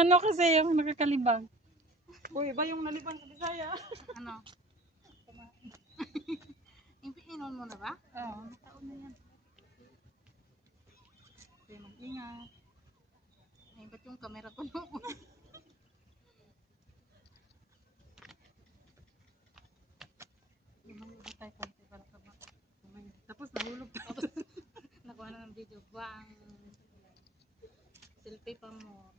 Ano kasi yung nakakalibang? Uy, iba yung nalibang sa Bisaya. Ano? Inon mo na ba? Oo. Taon na yan. Kaya mag-ingat. Ay, ba't yung camera ko noon? Lumayo tayo konti para lumayo. Tapos nahulog tapos Nakuha na ng video. Bang! Selfie pa mo.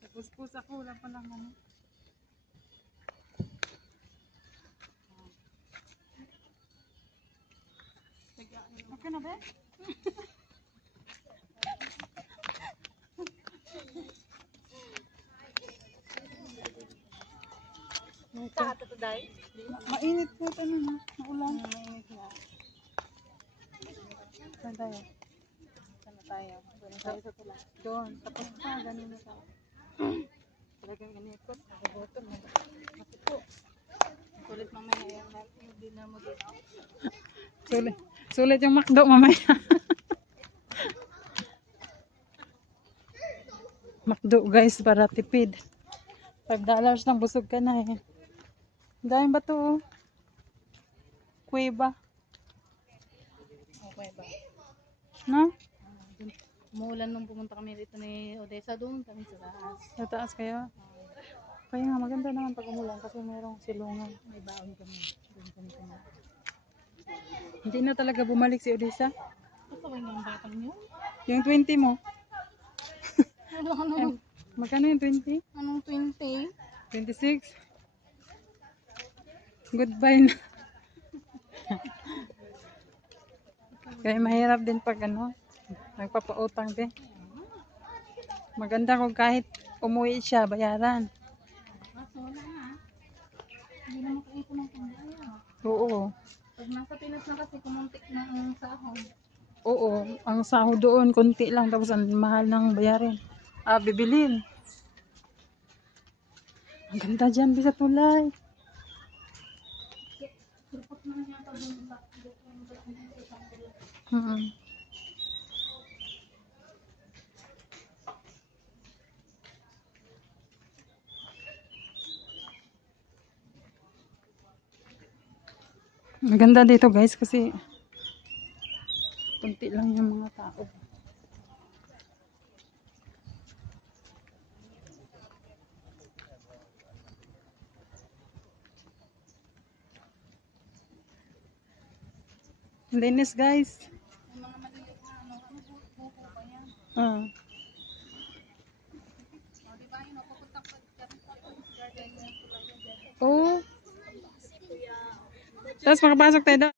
tapos pusa ko wala pa lang ano. Okay na ba? Saan ito tayo? Mainit po ito na. Maulan. Mainit nga. Saan tayo? Saan na tayo? Doon tayo sa tula. Doon. Tapos pa, ganun na tayo. Talagang ganito. Nagutom na. Matuto. Sulit mamaya yung dinner mo dito. Sulit yung McDo mamaya. McDo guys para tipid. $5 lang busog ka na eh. Dahil ba to? Kuweba. Okay ba? No? Umuulan nung pumunta kami dito ni Odessa, doon kami sa taas. Sa taas kayo? Kaya nga maganda naman pag umulan kasi mayroong silungan. May baon kami. Doon kami kami. Hindi na talaga bumalik si Odessa. Ito ba yung batang niyo? Yung 20 mo. Ano? Magkano yung 20? Anong 20? 26? Goodbye na. Kaya mahirap din pag ano, nagpapautang din. Maganda kung kahit umuwi siya, bayaran. Kaso wala na. Hindi na makaipon ng pambaya. Oo. Pag nasa Pinas na kasi kumuntik na ang sahod. Oo. Ang sahod doon, konti lang. Tapos ang mahal ng bayarin. Bibilin. Ang ganda dyan, bisa tulay. Surpot na yata doon. Maganda dito guys kasi konti lang yung mga tao. Linis guys. Yung mga maliliit na ano, buko ba yan? O, diba yun, pupunta pa garden niya. Oh. Tapos makapasok tayo doon.